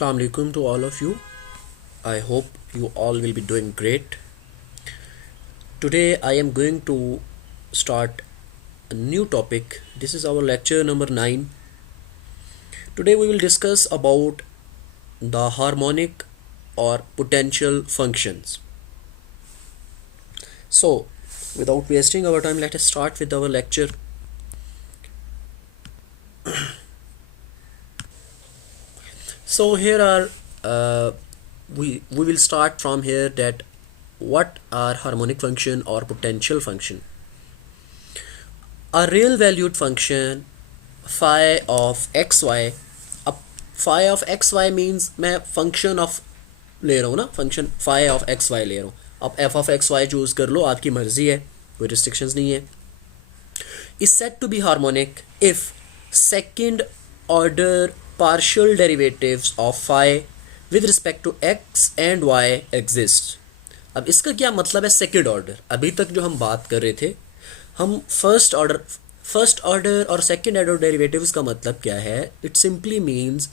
Assalamu alaikum to all of you. I hope you all will be doing great. Today I am going to start a new topic. This is our lecture number 9. Today we will discuss about the harmonic or potential functions. So, without wasting our time, let us start with our lecture. So here are we will start from here that what are harmonic function or potential function. A real valued function phi of xy. अब phi of xy means मैं function of ले रहा हूँ ना, function phi of xy ले रहा हूँ. अब f of xy चूज कर लो, आपकी मर्जी है, कोई restrictions नहीं है. Is said to be harmonic if second order partial derivatives of phi with respect to x and y exist. अब इसका क्या मतलब है सेकेंड ऑर्डर? अभी तक जो हम बात कर रहे थे, हम फर्स्ट ऑर्डर और सेकेंड ऑर्डर डेरिवेटिव्स का मतलब क्या है? It simply means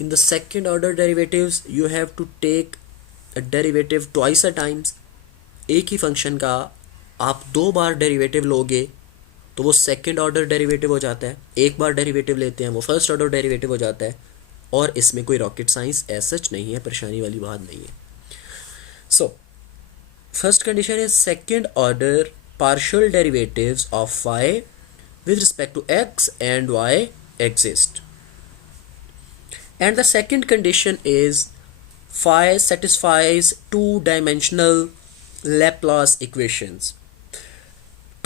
in the second order derivatives you have to take a derivative twice a times. एक ही फंक्शन का आप 2 बार डेरिवेटिव लोगे तो वो सेकेंड ऑर्डर डेरिवेटिव हो जाता है. एक बार डेरिवेटिव लेते हैं वो फर्स्ट ऑर्डर डेरिवेटिव हो जाता है. और इसमें कोई रॉकेट साइंस एज सच नहीं है, परेशानी वाली बात नहीं है. So first condition is second order partial derivatives of phi with respect to x and y exist. And the second condition is phi satisfies two-dimensional Laplace equations.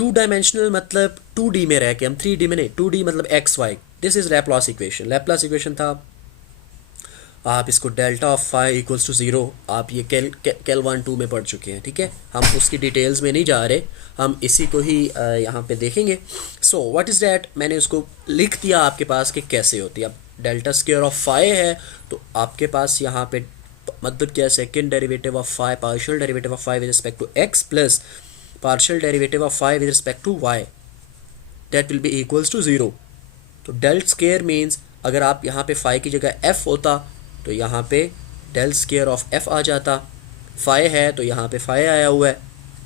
Two-dimensional मतलब 2D में रह के, हम 3D में नहीं, 2D मतलब x y. This is Laplace equation. Laplace equation था, आप इसको delta of phi equals to 0, आप ये कैल 1-2 में पढ़ चुके हैं. ठीक है, हम उसकी डिटेल्स में नहीं जा रहे, हम इसी को ही यहाँ पे देखेंगे. सो व्हाट इज़ डैट, मैंने उसको लिख दिया आपके पास कि कैसे होती है. अब डेल्टा स्क्वायर ऑफ फाई है तो आपके पास यहाँ पे मतलब क्या, second derivative of phi, partial derivative of phi with respect to x plus partial derivative of phi with respect to y, that will be equals to 0. तो डेल्ट स्क्वायर मीन्स अगर आप यहाँ पे फाई की जगह एफ होता तो यहाँ पे डेल स्क्वायर ऑफ एफ आ जाता. फाई है तो यहाँ पे फाई आया हुआ है.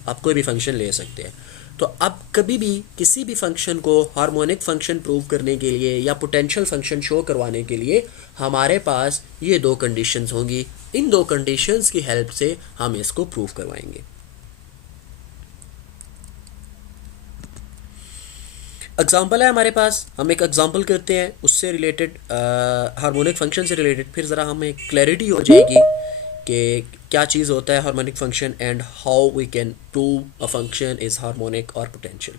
आप कोई भी फंक्शन ले सकते हैं. तो अब कभी भी किसी भी फंक्शन को हार्मोनिक फंक्शन प्रूव करने के लिए या पोटेंशियल फंक्शन शो करवाने के लिए हमारे पास ये 2 कंडीशंस होंगी. इन 2 कंडीशंस की हेल्प से हम इसको प्रूव करवाएंगे. एग्जाम्पल है हमारे पास, हम एक एग्जाम्पल करते हैं, उससे रिलेटेड हार्मोनिक फंक्शन से रिलेटेड फिर ज़रा हमें क्लैरिटी हो जाएगी कि क्या चीज़ होता है harmonic function and how we can prove a function is harmonic और potential.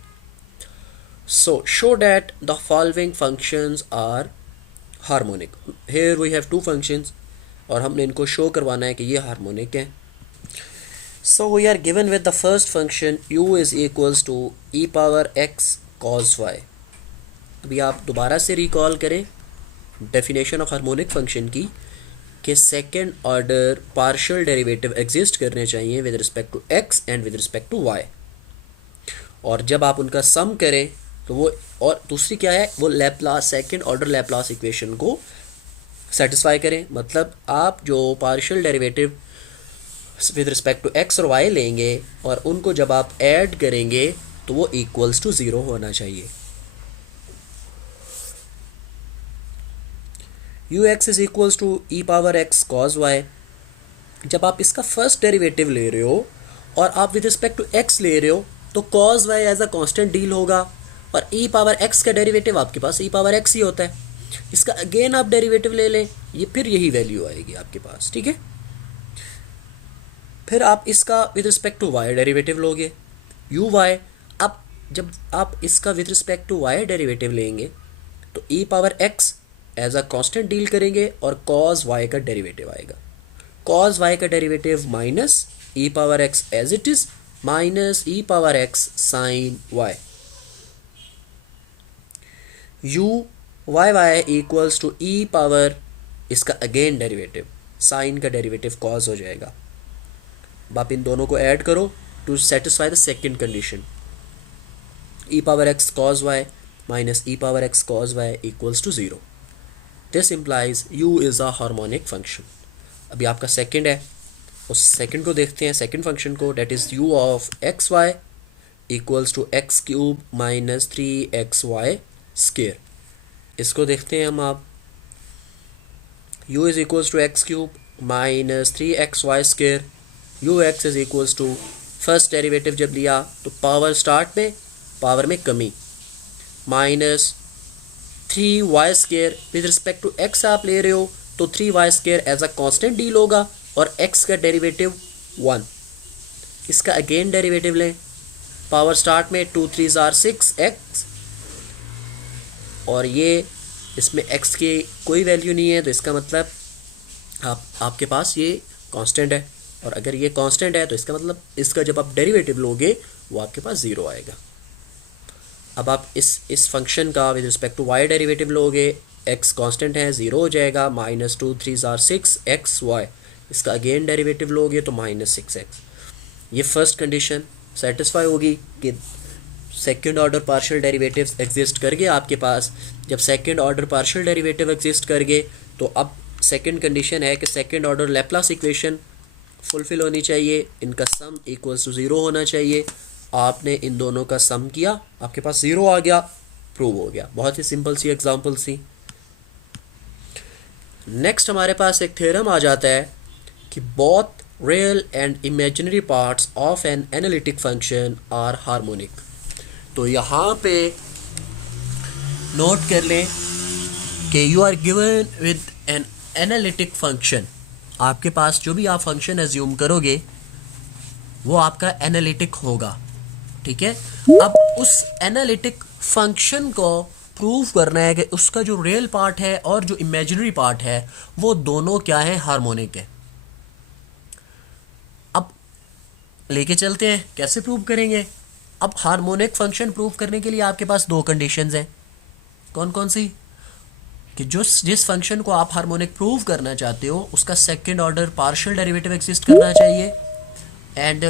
So show that the following functions are harmonic. Here we have 2 functions और हमने इनको शो करवाना है कि ये हार्मोनिक है. So we are given with the first function u is equals to e power x cos y. अभी आप दोबारा से रिकॉल करें डेफिनेशन ऑफ हार्मोनिक फंक्शन की कि second order partial derivative exist करने चाहिए with respect to x and with respect to y. और जब आप उनका सम करें तो वो, और दूसरी क्या है, वो Laplace, second order Laplace equation को सेटिस्फाई करें. मतलब आप जो partial derivative with respect to x और y लेंगे और उनको जब आप ऐड करेंगे तो वो इक्वल्स टू 0 होना चाहिए. ux is equals to e power x cos y. जब आप इसका फर्स्ट डेरिवेटिव ले रहे हो और आप विद रिस्पेक्ट टू x ले रहे हो तो cos y as a constant deal होगा और e पावर x का डेरिवेटिव आपके पास e पावर x ही होता है. इसका अगेन आप डेरिवेटिव ले लें, ये फिर यही वैल्यू आएगी आपके पास. ठीक है, फिर आप इसका with respect to y derivative लोगे uy. अब जब आप इसका with respect to y derivative लेंगे तो e power x as a constant deal करेंगे और cos y का डेरिवेटिव आएगा. cos y का derivative minus e power x as it is minus e power x sine y. u y equals to e power इसका again derivative, sine का derivative cos हो जाएगा. अब आप इन दोनों को ऐड करो to satisfy the second condition. e power x cos y minus e power x cos y equals to 0. This implies u is a harmonic function. अभी आपका सेकंड है, उस सेकंड को देखते हैं, सेकंड फंक्शन को, that is u of x y equals to x cube minus 3xy square. इसको देखते हैं हम। आप u is equals to x cube minus 3xy square, you x is equals to first derivative जब लिया तो power start में, power में कमी, minus 3y square with respect to x आप ले रहे हो तो 3y square as a constant deal होगा और x का डेरिवेटिव 1। इसका अगेन डेरिवेटिव लें, पावर स्टार्ट में 2 3 ज़ार 6x और ये इसमें x की कोई वैल्यू नहीं है तो इसका मतलब आपके पास ये कांस्टेंट है, और अगर ये कांस्टेंट है तो इसका मतलब इसका जब आप डेरिवेटिव लोगे वो आपके पास ज़ीरो आएगा। अब आप इस फंक्शन का with respect to y derivative लोगे, x कांस्टेंट है, ज़ीरो हो जाएगा, माइनस 2 3 ज़ार 6xy। इसका अगेन डेरिवेटिव लोगे तो माइनस 6x। ये फर्स्ट कंडीशन सेटिस्फाई होगी कि second order partial derivatives exist कर गए आपके पास। जब second order partial derivative exist कर गए तो अब सेकंड कंडीशन है कि second order Laplace equation fulfil होनी चाहिए, इनका सम इक्वल्स टू ज़ीरो होना चाहिए। आपने इन दोनों का सम किया, आपके पास ज़ीरो आ गया, प्रूव हो गया। बहुत ही सिंपल सी एग्जांपल थी। नेक्स्ट हमारे पास एक थ्योरम आ जाता है कि both real and imaginary parts of an analytic function are harmonic. तो यहाँ पे नोट कर लें कि you are given with an analytic function. आपके पास जो भी आप फंक्शन एज्यूम करोगे वो आपका एनालिटिक होगा, ठीक है। अब उस एनालिटिक फंक्शन को प्रूव करना है कि उसका जो रियल पार्ट है और जो इमेजिनरी पार्ट है वो दोनों क्या है, हार्मोनिक है। अब लेके चलते हैं कैसे प्रूव करेंगे। अब हार्मोनिक फंक्शन प्रूव करने के लिए आपके पास दो कंडीशंस हैं। कौन कौन सी? कि जिस फंक्शन को आप हार्मोनिक प्रूव करना चाहते हो उसका second order partial derivative exist करना चाहिए and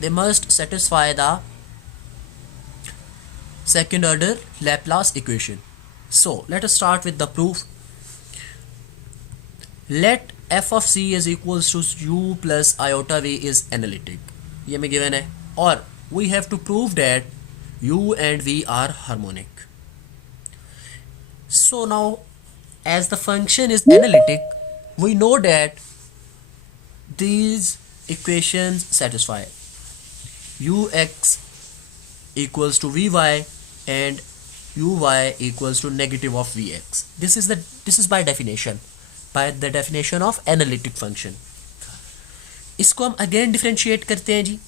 they must satisfy the second order Laplace equation. So let us start with the proof. Let f of c is equals to u plus iota v is analytic. ये में given है और we have to prove that u and v are harmonic. So now as the function is analytic, we know that these equations satisfy ux equals to vy and uy equals to negative of vx. This is by the definition of analytic function. इसको हम again differentiate करते हैं जी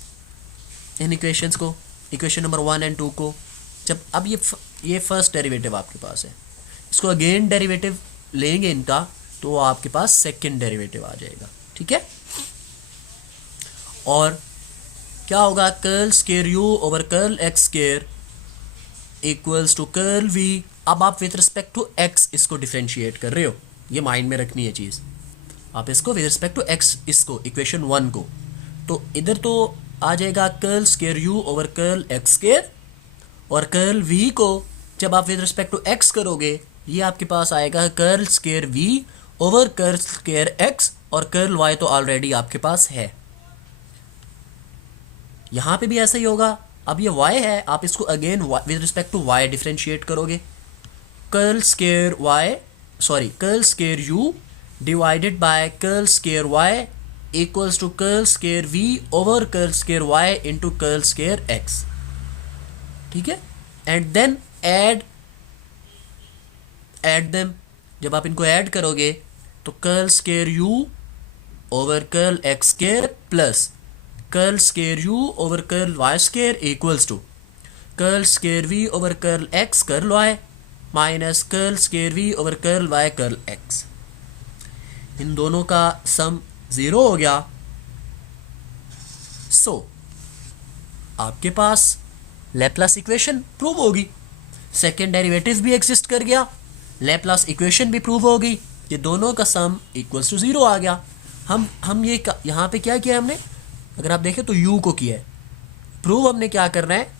इन equations को, equation number 1 and 2 को। जब अब ये first derivative आपके पास है, इसको अगेन डेरिवेटिव लेंगे इनका तो आपके पास सेकंड डेरिवेटिव आ जाएगा, ठीक है। और क्या होगा, curl square u over curl x square equals to curl v। अब आप विथ रिस्पेक्ट टू x इसको डिफरेंशिएट कर रहे हो, ये माइंड में रखनी है चीज़। आप इसको विथ रिस्पेक्ट टू x, इसको इक्वेशन 1 को, तो इधर तो आ जाएगा curl square u over curl x square, और कर्ल v को जब आप विथ रिस्पेक्ट टू x करोगे ये आपके पास आएगा curl square v over curl square x, और कर्ल y तो ऑलरेडी आपके पास है। यहाँ पे भी ऐसा ही होगा। अब ये y है, आप इसको again with respect to y differentiate करोगे। Curl square u divided by curl square y equals to curl square v over curl square y into curl square x, ठीक है। एंड देन ऐड देम, जब आप इनको add करोगे तो curl square u over curl x square plus curl square u over curl y square equals to curl square v over curl x curl y minus curl square v over curl y curl x। इन दोनों का sum 0 हो गया। So आपके पास Laplace equation prove होगी, second derivative भी exist कर गया, लैप्लास इक्वेशन भी प्रूव होगी, ये दोनों का सम इक्वल्स टू 0 आ गया। हम ये यहाँ पे क्या किया हमने, अगर आप देखें तो u को किया है प्रूव। हमने क्या करना है,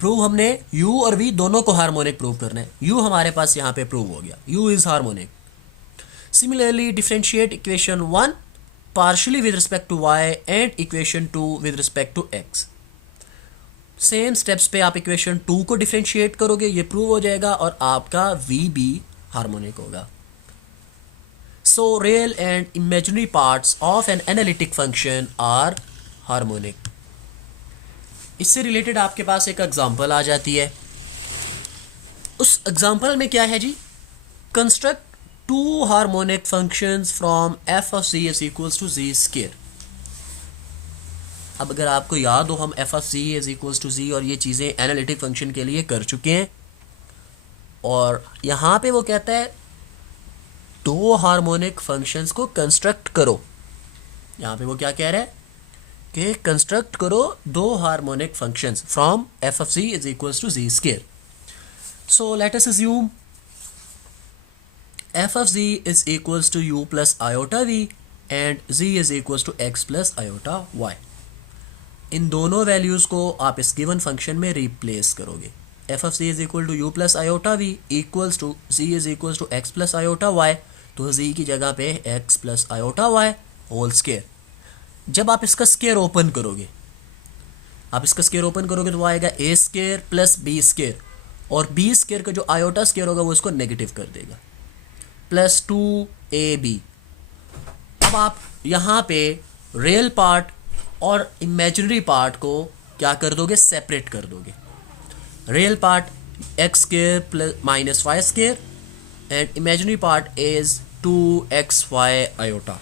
प्रूव हमने u और v दोनों को हार्मोनिक प्रूव करना है। u हमारे पास यहाँ पे प्रूव हो गया, u is harmonic. Similarly differentiate equation 1 partially with respect to y and equation 2 with respect to x। Same steps पे आप इक्वेशन 2 को डिफरेंशिएट करोगे, ये प्रूव हो जाएगा और आपका v भी हार्मोनिक होगा। So real and imaginary parts of an analytic function are harmonic. इससे रिलेटेड आपके पास एक एग्जांपल आ जाती है। उस एग्जांपल में क्या है जी, construct two harmonic functions from F of C is equals to G square. अब अगर आपको याद हो, हम F of C is equals to G और ये चीज़ें एनालिटिक फंक्शन के लिए कर चुके हैं, और यहाँ पे वो कहता है दो हार्मोनिक फंक्शंस को कंस्ट्रक्ट करो। यहाँ पे वो क्या कह रहा है कि कंस्ट्रक्ट करो दो harmonic functions from F of C is equals to G square. So let us assume F of ji is equals to you plus iota V and G is equals to x plus iota Y. इन दोनों values को आप इस given function में replace करोगे। F of C is equal to you plus iota V equals to G is equals to x plus iota Y, तो जी की जगह पे x plus iota y whole square. जब आप इसका स्क्वायर ओपन करोगे, तो वो आएगा a square plus b square, और बी स्क्वायर का जो आयोटा स्क्वायर होगा वो इसको नेगेटिव कर देगा, प्लस 2ab। अब आप यहाँ पे रियल पार्ट और इमेजिनरी पार्ट को क्या कर दोगे, सेपरेट कर दोगे। Real part x square plus minus y square and imaginary part is 2xy iota.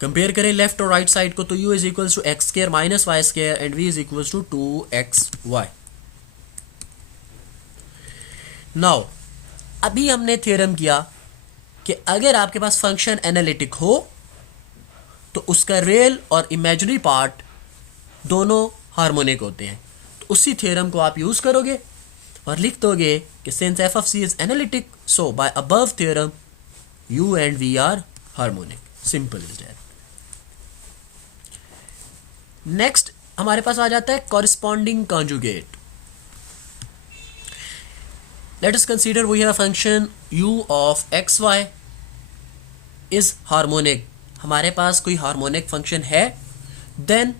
Compare करें लेफ्ट और राइट साइड को, तो u is equals to x square minus y square and v is equals to 2xy। Now अभी हमने theorem किया कि अगर आपके पास फंक्शन एनालिटिक हो तो उसका रियल और इमेजिनरी पार्ट दोनों हार्मोनिक होते हैं। तो उसी थ्योरम को आप यूज करोगे और लिख दोगे कि since F of C is analytic, so by above theorem u and v are harmonic. Simple is that. Next हमारे पास आ जाता है corresponding conjugate. Let us consider we have a function u of x Y is harmonic. हमारे पास कोई harmonic function है, then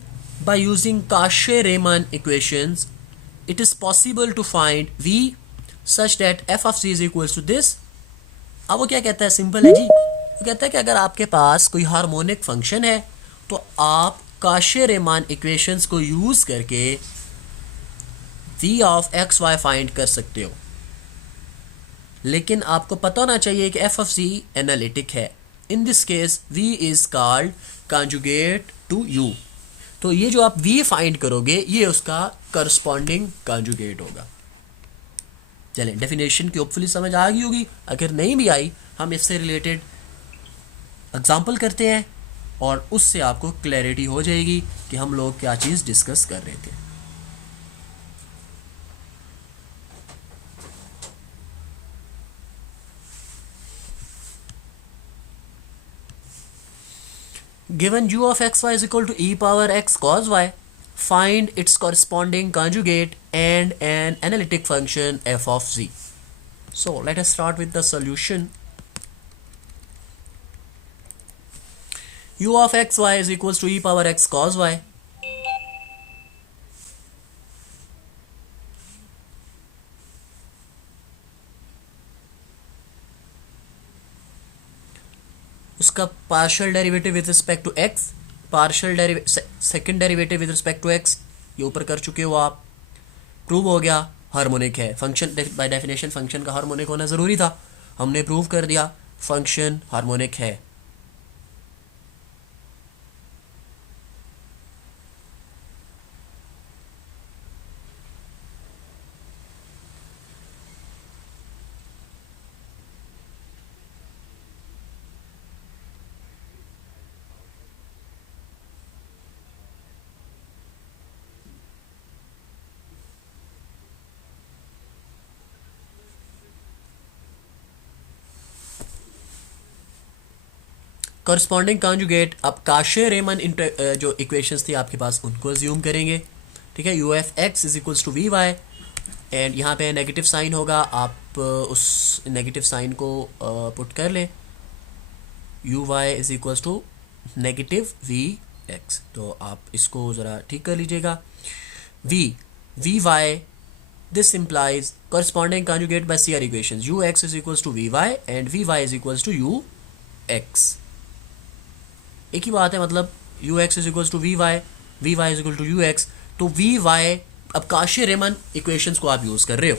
by using Cauchy Riemann equations it is possible to find v such that f of c is equals to this. अब वो क्या कहता है, simple है जी, वो कहता है कि अगर आपके पास कोई हार्मोनिक फंक्शन है तो आप काशे-रीमन इक्वेशंस को यूज करके v of x y find कर सकते हो। लेकिन आपको पता होना चाहिए कि f ऑफ c एनालिटिक है। In this case v is called conjugate to u। तो ये जो आप v फाइंड करोगे ये उसका करस्पॉन्डिंग कॉन्जुगेट होगा। चलें, डेफिनेशन की होपफुली समझ आ गई होगी। अगर नहीं भी आई, हम इससे रिलेटेड एग्जांपल करते हैं और उससे आपको क्लैरिटी हो जाएगी कि हम लोग क्या चीज़ डिस्कस कर रहे थे। Given u of xy is equal to e power x cos y, find its corresponding conjugate and an analytic function f of z. So let us start with the solution. U of xy is equals to e power x cos y. उसका partial derivative with respect to x, partial second derivative with respect to x, ये ऊपर कर चुके हो आप। Prove हो गया harmonic है फंक्शन। बाय डेफिनेशन फंक्शन का हार्मोनिक होना ज़रूरी था, हमने प्रूव कर दिया फंक्शन हार्मोनिक है। कॉरस्पॉन्डिंग कॉन्जुगेट, अब काशे-रीमन जो इक्वेशंस थी आपके पास उनको अज्यूम करेंगे, ठीक है। U f x is equals to v y, and यहाँ पे नेगेटिव साइन होगा, आप उस नेगेटिव साइन को पुट कर लें, u y is equals to negative v x. तो आप इसको ज़रा ठीक कर लीजिएगा। V y, this implies corresponding conjugate by CR equations, ux is equals to vy and vy is equals to ux। एक ही बात है, मतलब ux is equals to vy, vy is equal to ux। तो vy, अब Kashi Ramon equations को आप use कर रहे हो,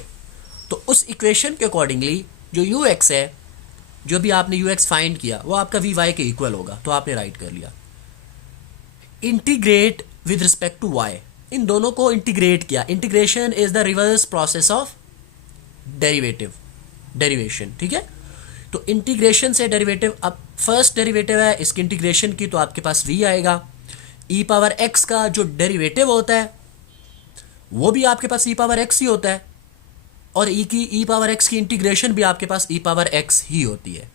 तो उस इक्वेशन के अकॉर्डिंगली जो ux है, जो भी आपने ux फाइंड किया, वो आपका vy के इक्वल होगा, तो आपने राइट कर लिया। Integrate with respect to y, इन दोनों को इंटीग्रेट किया। Integration is the reverse process of derivation, ठीक है। तो इंटीग्रेशन से डेरिवेटिव, अब फर्स्ट डेरिवेटिव है इसकी इंटीग्रेशन की, तो आपके पास v आएगा। e पावर x का जो डेरिवेटिव होता है वो भी आपके पास e पावर x ही होता है, और e पावर x की इंटीग्रेशन भी आपके पास e पावर x ही होती है।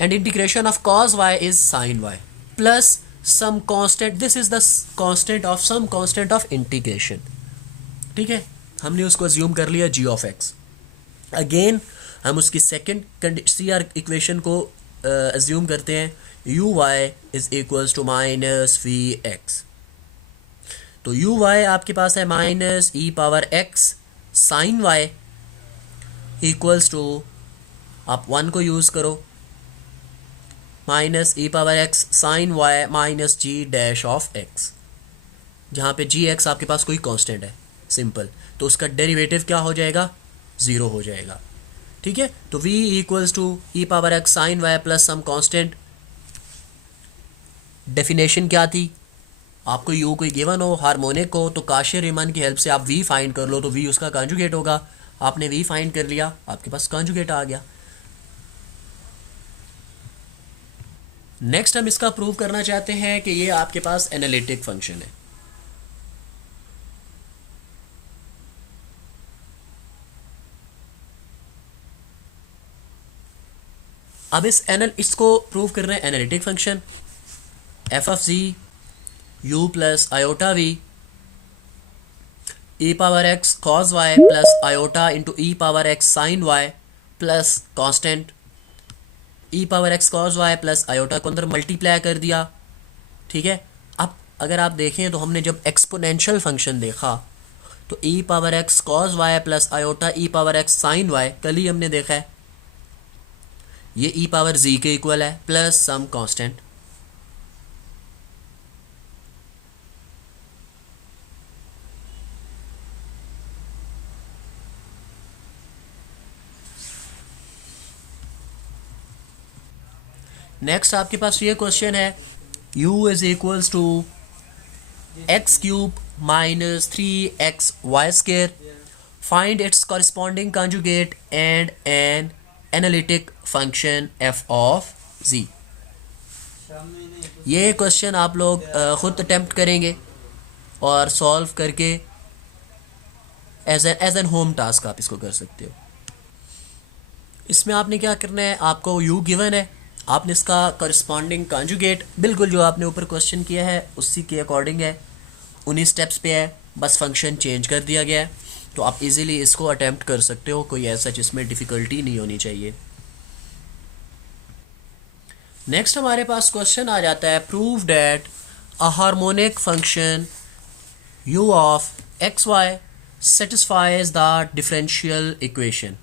And integration of cos y is sin y plus some constant, this is the constant of some constant of integration, ठीक है। हमने उसको अज्यूम कर लिया g of x। अगेन हम उसकी सेकेंड CR इक्वेशन को अज्यूम करते हैं, uy is equals to minus v x. तो uy आपके पास है minus e power x sine y equals to, आप 1 को यूज़ करो, minus e power x sine y minus g dash of x, जहाँ पे जी एक्स आपके पास कोई कांस्टेंट है, सिंपल, तो उसका डेरिवेटिव क्या हो जाएगा, 0 हो जाएगा, ठीक है। तो v equals to e power x sine y plus some constant. Definition क्या थी, आपको u कोई गिवन हो, हार्मोनिक हो, तो काशी रीमान की हेल्प से आप v फाइंड कर लो, तो v उसका कॉन्जुगेट होगा। आपने v फाइंड कर लिया, आपके पास कॉन्जुगेट आ गया। नेक्स्ट हम इसका प्रूव करना चाहते हैं कि ये आपके पास एनालिटिक फंक्शन है। अब इसको प्रूव कर रहे हैं analytic function f of z u plus iota v e power x cos Y plus iota into e power x sine y plus constant e power x cos Y plus iota को अंदर multiply कर दिया, ठीक है। अब अगर आप देखें तो हमने जब एक्सपोनेंशियल फंक्शन देखा तो E power x cos Y plus iota E power x sine Y, कल ही हमने देखा है ये ई पावर जी के इक्वल है प्लस सम कांस्टेंट। नेक्स्ट आपके पास ये क्वेश्चन है, u is equals to x cube minus 3x y square, find its corresponding conjugate and an analytic function f of z। ये क्वेश्चन आप लोग खुद अटेम्प्ट करेंगे और सॉल्व करके एज एन होम टास्क आप इसको कर सकते हो। इसमें आपने क्या करना है, आपको u गिवन है, आपने इसका करस्पॉन्डिंग कॉन्जुगेट बिल्कुल जो आपने ऊपर क्वेश्चन किया है उसी के अकॉर्डिंग है, उन्हीं स्टेप्स पे है, बस फंक्शन चेंज कर दिया गया है। तो आप इजीली इसको अटेम्प्ट कर सकते हो, कोई ऐसा जिसमें डिफ़िकल्टी नहीं होनी चाहिए। नेक्स्ट हमारे पास क्वेश्चन आ जाता है, prove that a harmonic function u of x y satisfies the differential equation.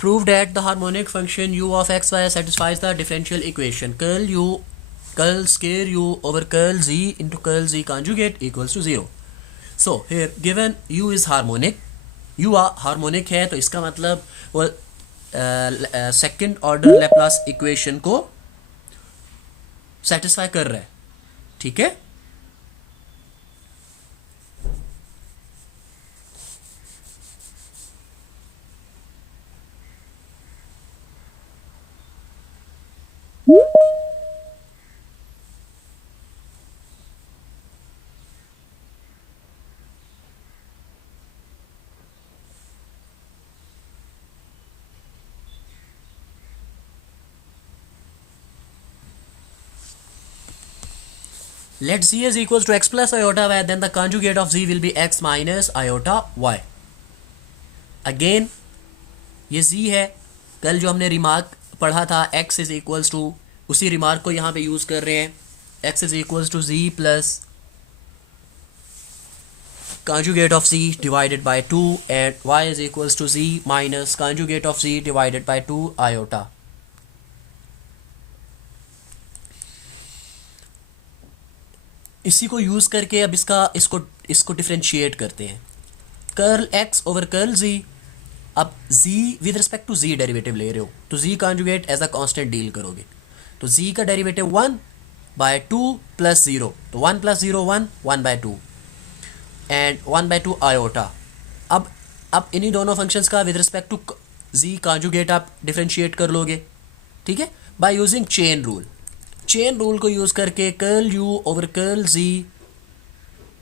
Prove that the harmonic function u of x y satisfies the differential equation curl square u over curl z into curl z conjugate equals to 0. So here given u is harmonic, u harmonic है, तो इसका मतलब वो second order Laplace equation को satisfy कर रहा है, ठीक है। Let z is equals to x plus iota y, then the conjugate of z will be x minus iota y. Again ये z है, कल जो हमने रिमार्क पढ़ा था x इज इक्वल्स टू, उसी रिमार्क को यहाँ पे यूज़ कर रहे हैं, x is equals to z plus conjugate of z divided by 2 and y is equals to z minus conjugate of z divided by 2 iota. इसी को यूज़ करके अब इसको डिफ्रेंशिएट करते हैं. Curl x over curl z. अब z with respect to z derivative ले रहे हो तो z conjugate as a constant deal करोगे, तो z का डेरिवेटिव 1/2 प्लस 0, तो 1 प्लस 0 1, 1/2 एंड 1/2 आयोटा. अब इन्हीं दोनों फंक्शंस का with respect to z conjugate आप डिफ्रेंशिएट कर लोगे, ठीक है, by using chain rule. Chain rule को यूज़ करके curl u over curl z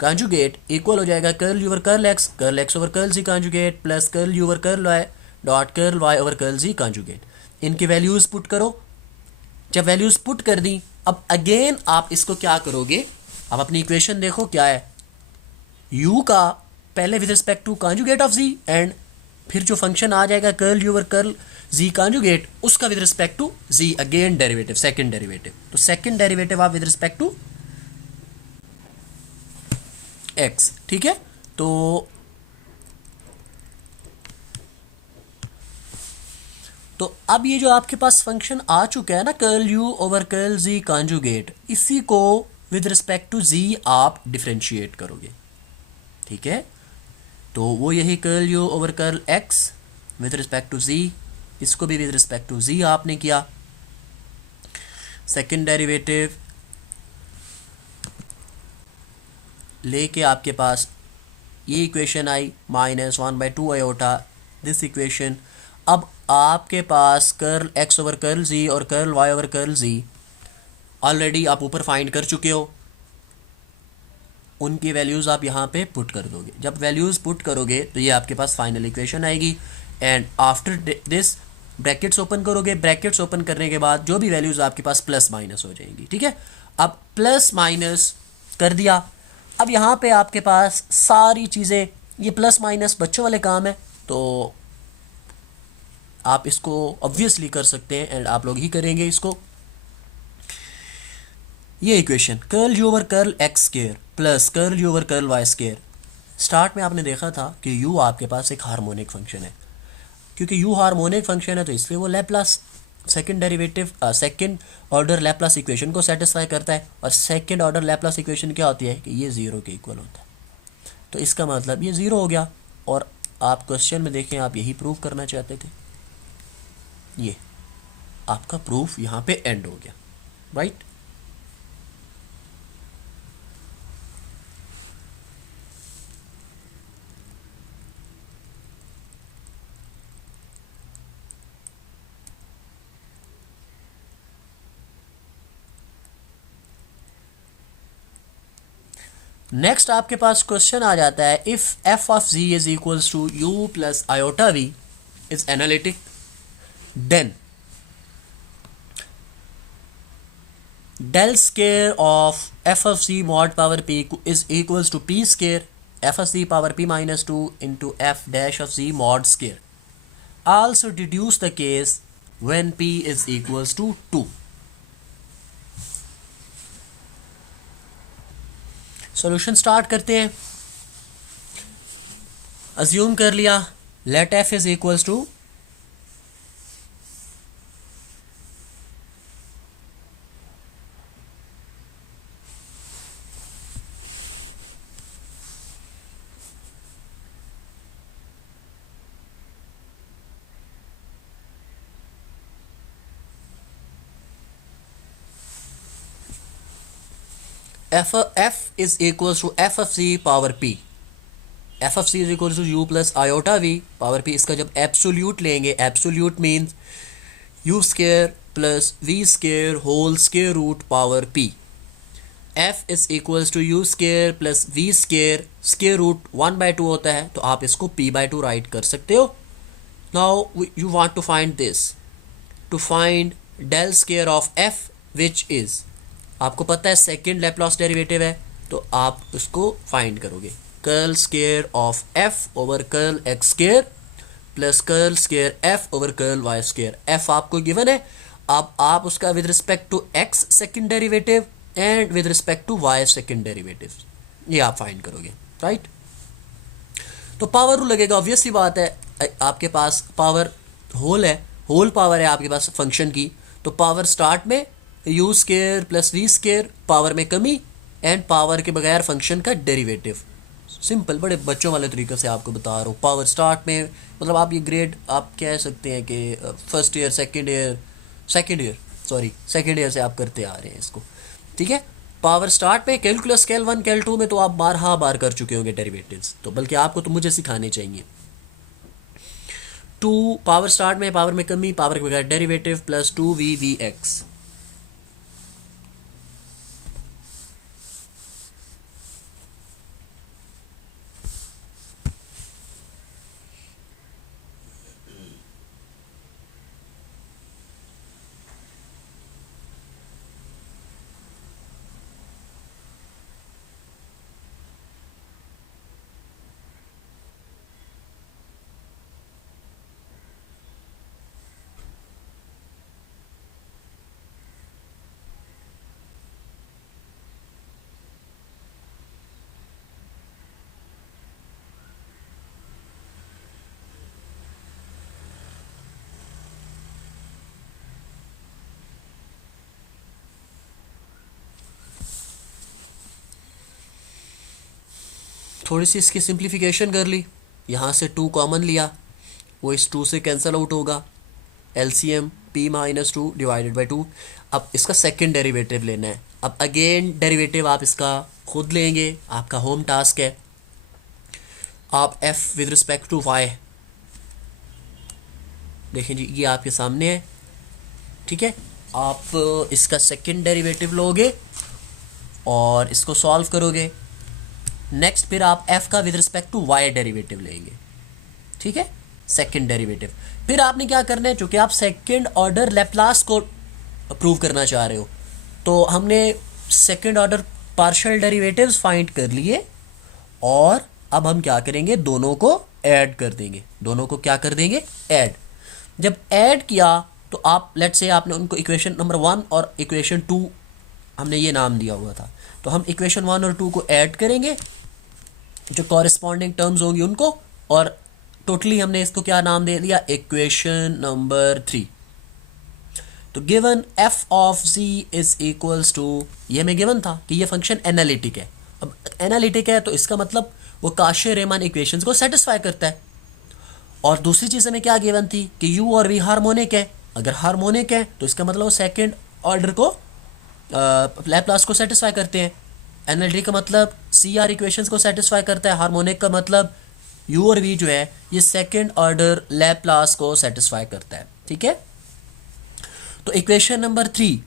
conjugate equal हो जाएगा curl u over curl x over curl z conjugate plus curl u over curl y dot curl y over curl z conjugate. इनकी values put करो. जब values put कर दी, अब again आप इसको क्या करोगे, अब अपनी इक्वेशन देखो क्या है, u का पहले with respect to conjugate of z and फिर जो फंक्शन आ जाएगा curl u over curl z conjugate, उसका with respect to z again derivative, second derivative. तो सेकंड डेरिवेटिव आप विद रिस्पेक्ट टू x, ठीक है. तो अब ये जो आपके पास फंक्शन आ चुका है ना curl u over curl z conjugate, इसी को विद रिस्पेक्ट टू z आप डिफरेंशिएट करोगे, ठीक है. तो वो यही curl u over curl x with respect to z, इसको भी विद रिस्पेक्ट टू z आपने किया. सेकंड डेरिवेटिव लेके आपके पास ये equation I -1/2 iota, this equation. अब आपके पास curl x over curl z और curl y over curl z already आप ऊपर फाइंड कर चुके हो, उनकी वैल्यूज़ आप यहाँ पे पुट कर दोगे. जब वैल्यूज़ पुट करोगे तो ये आपके पास फाइनल इक्वेशन आएगी. And after this brackets open करोगे, ब्रैकेट्स ओपन करने के बाद जो भी वैल्यूज़ आपके पास प्लस माइनस हो जाएंगी, ठीक है. अब प्लस माइनस कर दिया. अब यहाँ पे आपके पास सारी चीज़ें, ये प्लस माइनस बच्चों वाले काम है, तो आप इसको ऑब्वियसली कर सकते हैं एंड आप लोग ही करेंगे इसको. ये equation curl u over curl x square plus curl u over curl y square. Start में आपने देखा था कि u आपके पास एक हार्मोनिक फंक्शन है, क्योंकि u हार्मोनिक फंक्शन है तो इसलिए वो Laplace second derivative second order Laplace equation को सेटिस्फाई करता है. और सेकंड ऑर्डर लैप्लास इक्वेशन क्या होती है कि ये ज़ीरो के इक्वल होता है, तो इसका मतलब ये ज़ीरो हो गया. और आप क्वेश्चन में देखें, आप यही प्रूव करना चाहते थे, ये आपका प्रूफ यहाँ पे एंड हो गया, राइट. नेक्स्ट आपके पास क्वेश्चन आ जाता है, if f of ji is equals to you plus iota v is analytic, then del square of f of c mod power p is equals to p square f of c power p minus 2 into f dash of c mod square. Also deduce the case when p is equals to 2. Solution start करते हैं. Assume कर लिया let f is equals to f is equals to f of c power p. f of c is equals to u plus iota v पावर p. इसका जब absolute लेंगे, absolute means u square plus v square whole square root power पी. F is equals to u square plus v square root 1/2 होता है, तो आप इसको p/2 राइट कर सकते हो. Now you want to find this, to find del square of f which is, आपको पता है सेकेंड लैप्लास डेरिवेटिव है, तो आप उसको फाइंड करोगे. Curl square of f over curl x square plus curl square f over curl y square. F आपको given है, अब आप उसका with respect to x second derivative and with respect to y second derivative, ये आप find करोगे. Right, तो power rule लगेगा, ऑब्वियस सी बात है. आपके पास पावर होल है, होल पावर है आपके पास फंक्शन की, तो पावर स्टार्ट में you square plus v square, power में कमी, एंड पावर के बगैर फंक्शन का डेरिवेटिव. सिंपल, बड़े बच्चों वाले तरीके से आपको बता रहा हूँ. पावर स्टार्ट में मतलब आप ये ग्रेड आप कह सकते हैं कि फर्स्ट ईयर सेकेंड ईयर से आप करते आ रहे हैं इसको. ठीक है, पावर स्टार्ट में कैलकुलस कैल 1 कैल 2 में तो आप बार कर चुके होंगे डेरिवेटिव्स, तो बल्कि आपको तो मुझे सिखाने चाहिए. 2 पावर स्टार्ट में पावर में कमी, पावर के बगैर डेरिवेटिव प्लस 2v(vx). थोड़ी सी इसकी सिंप्लीफिकेशन कर ली, यहाँ से 2 कॉमन लिया, वो इस 2 से कैंसिल आउट होगा. LCM p-2 divided by 2. अब इसका सेकंड डेरिवेटिव लेना है. अब अगेन डेरिवेटिव आप इसका खुद लेंगे, आपका होम टास्क है. आप f with respect to y देखें जी, ये आपके सामने है. ठीक है, आप इसका सेकंड डेरिवेटिव लोगे और इसको सॉल्व करोगे. नेक्स्ट फिर आप f का with respect to y derivative लेंगे. ठीक है, सेकंड डेरिवेटिव. फिर आपने क्या करना है, चूंकि आप सेकंड ऑर्डर लैप्लास को प्रूव करना चाह रहे हो, तो हमने second order partial derivatives find कर लिए, और अब हम क्या करेंगे, दोनों को ऐड कर देंगे. दोनों को क्या कर देंगे, ऐड. जब ऐड किया तो आप लेट्स से आपने उनको इक्वेशन नंबर 1 और इक्वेशन 2 हमने ये नाम दिया हुआ था, तो हम इक्वेशन 1 और 2 को ऐड करेंगे, जो कॉरेस्पॉन्डिंग टर्म्स होंगी उनको, और टोटली हमने इसको क्या नाम दे दिया, इक्वेशन नंबर 3. तो given f of z is equals to, ये हमें गिवन था कि ये फंक्शन एनालिटिक है. अब एनालिटिक है तो इसका मतलब वो काशे रीमान इक्वेशंस को सेटिस्फाई करता है. और दूसरी चीज़ हमें क्या गिवन थी कि u और v हार्मोनिक है. अगर हार्मोनिक है तो इसका मतलब वो सेकेंड ऑर्डर को लैप्लास को सेटिस्फाई करते हैं. एनालिटिक का मतलब सी आर इक्वेशंस को सेटिस्फाई करता है. हार्मोनिक का मतलब u और v जो है ये सेकेंड ऑर्डर लैप्लास को सेटिस्फाई करता है. ठीक है, तो इक्वेशन नंबर 3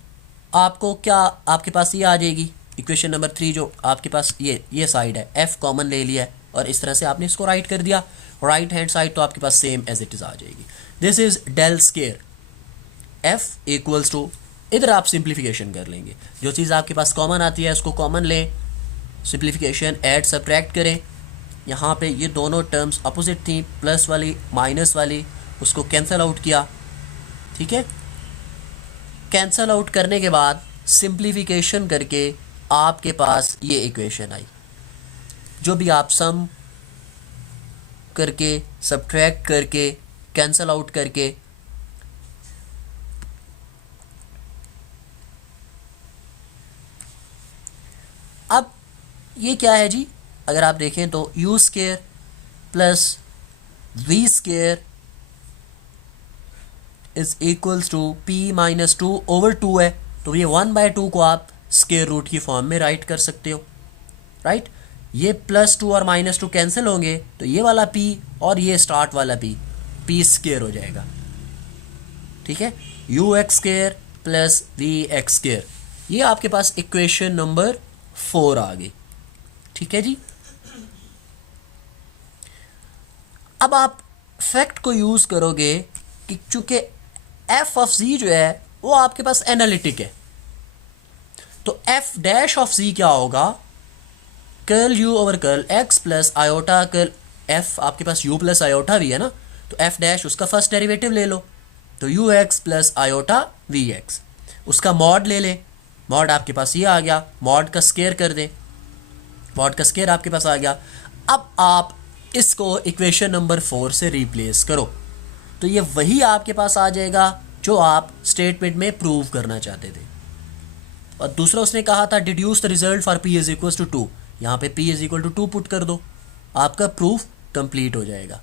आपको क्या, आपके पास ये आ जाएगी. इक्वेशन नंबर 3 जो आपके पास ये साइड है, f कॉमन ले लिया है और इस तरह से आपने इसको राइट कर दिया. राइट हैंड साइड तो आपके पास सेम एज इट इज़ आ जाएगी. This is del square f equals to, इधर आप सिंप्लीफिकेशन कर लेंगे. जो चीज़ आपके पास कॉमन आती है उसको कॉमन लें, सिंप्लीफिकेशन ऐड सब्ट्रैक्ट करें. यहाँ पे ये दोनों टर्म्स अपोजिट थी, प्लस वाली माइनस वाली, उसको कैंसिल आउट किया. ठीक है, कैंसिल आउट करने के बाद सिंप्लीफिकेशन करके आपके पास ये इक्वेशन आई. जो भी आप सम करके, सब्ट्रैक्ट करके, कैंसिल आउट करके, अब ये क्या है जी, अगर आप देखें तो u square plus v square is equals to p-2 over 2 है, तो ये 1/2 को आप स्केयर रूट की फॉर्म में राइट कर सकते हो. राइट, ये +2 और -2 कैंसिल होंगे, तो ये वाला p और ये स्टार्ट वाला p स्केयर हो जाएगा. ठीक है, u x square plus v x square, ये आपके पास इक्वेशन नंबर 4 आ गई। ठीक है जी। अब आप फैक्ट को यूज करोगे कि चूंकि एफ ऑफ जी जो है वो आपके पास एनालिटिक है, तो एफ डैश ऑफ जी क्या होगा, curl u over curl x plus iota curl f, आपके पास यू प्लस आयोटा भी है ना, तो एफ डैश उसका फर्स्ट डेरिवेटिव ले लो, तो u x plus iota v x, उसका मॉड ले ले, मॉड आपके पास ये आ गया, मॉड का स्केयर कर दें, मॉड का स्केयर आपके पास आ गया। अब आप इसको इक्वेशन नंबर 4 से रिप्लेस करो, तो ये वही आपके पास आ जाएगा जो आप स्टेटमेंट में प्रूव करना चाहते थे। और दूसरा उसने कहा था deduce the result for p is equal to 2, यहाँ पे p is equal to 2 put कर दो, आपका प्रूफ कंप्लीट हो जाएगा।